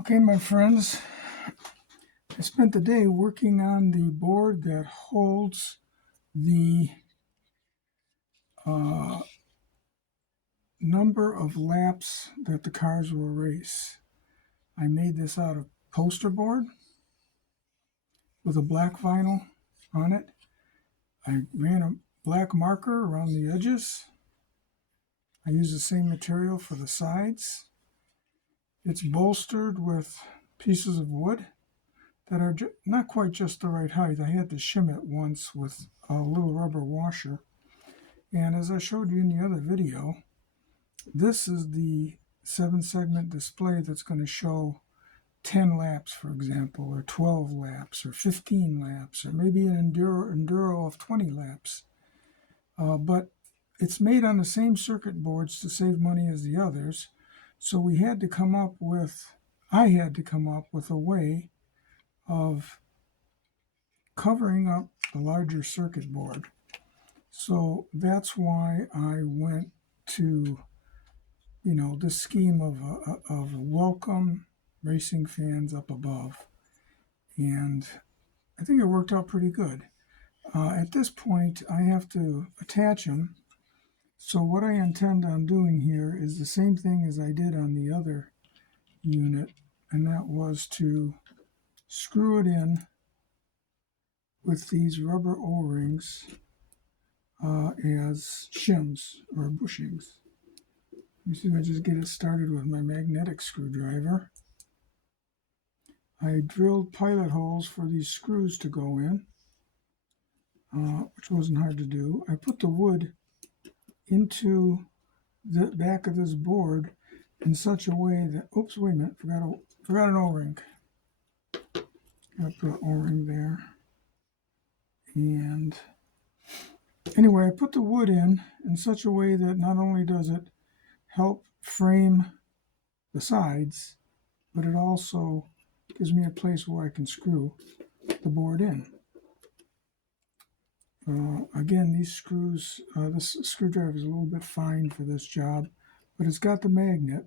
Okay, my friends, I spent the day working on the board that holds the number of laps that the cars will race. I made this out of poster board with a black vinyl on it. I ran a black marker around the edges. I used the same material for the sides. It's bolstered with pieces of wood that are not quite just the right height. I had to shim it once with a little rubber washer. And as I showed you in the other video, this is the 7-segment display that's going to show 10 laps, for example, or 12 laps, or 15 laps, or maybe an enduro of 20 laps. But it's made on the same circuit boards to save money as the others. So I had to come up with a way of covering up the larger circuit board. So that's why I went to, this scheme of welcome racing fans up above. And I think it worked out pretty good. At this point, I have to attach them. So what I intend on doing here is the same thing as I did on the other unit, and that was to screw it in with these rubber O-rings as shims or bushings. Let me see if I just get it started with my magnetic screwdriver. I drilled pilot holes for these screws to go in, which wasn't hard to do. I put the wood into the back of this board in such a way that, oops, wait a minute, forgot an O-ring. I put an O-ring there. And anyway, I put the wood in such a way that not only does it help frame the sides, but it also gives me a place where I can screw the board in. Again, these screws, this screwdriver is a little bit fine for this job, but it's got the magnet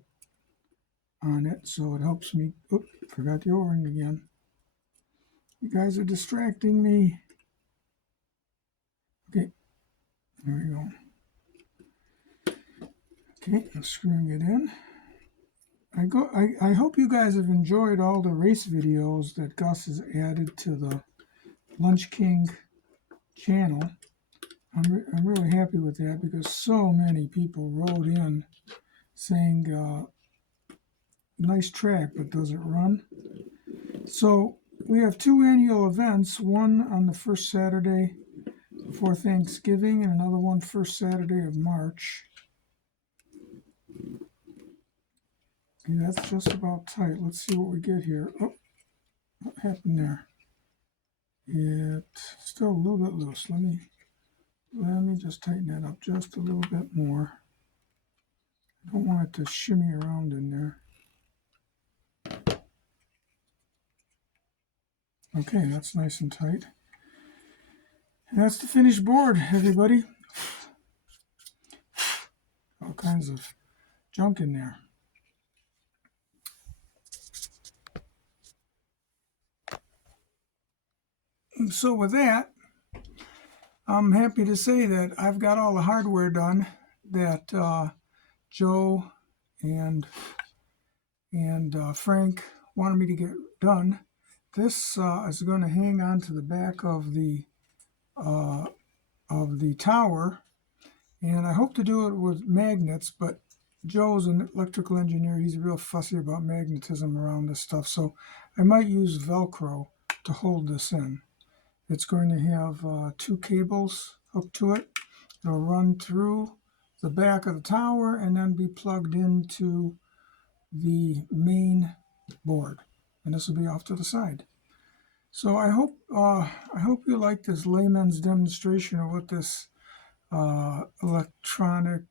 on it, so it helps me. Oops, forgot the O-ring again. You guys are distracting me. Okay, there we go. Okay, I'm screwing it in. I hope you guys have enjoyed all the race videos that Gus has added to the Lunch King channel. I'm really happy with that because so many people wrote in saying, nice track, but does it run? So we have 2 annual events, one on the first Saturday before Thanksgiving and another one first Saturday of March. Okay, that's just about tight. Let's see what we get here. Oh, what happened there? It's still a little bit loose. Let me just tighten that up just a little bit more. I don't want it to shimmy around in there. Okay, that's nice and tight. And that's the finished board, everybody. All kinds of junk in there. So with that, I'm happy to say that I've got all the hardware done that Joe and Frank wanted me to get done. This is going to hang on to the back of the tower, and I hope to do it with magnets, but Joe's an electrical engineer. He's real fussy about magnetism around this stuff, so I might use Velcro to hold this in. It's going to have 2 cables hooked to it. It'll run through the back of the tower and then be plugged into the main board, and this will be off to the side. So I hope you like this layman's demonstration of what this electronic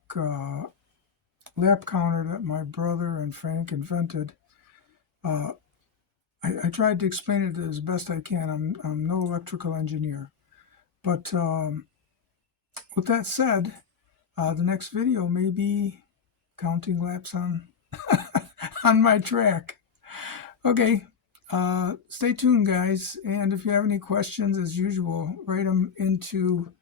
lap counter that my brother and Frank invented. I tried to explain it as best I can. I'm no electrical engineer, but with that said, the next video may be counting laps on on my track. Okay, stay tuned, guys. And if you have any questions, as usual, write them into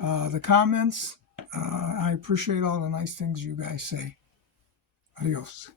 the comments. I appreciate all the nice things you guys say. Adios.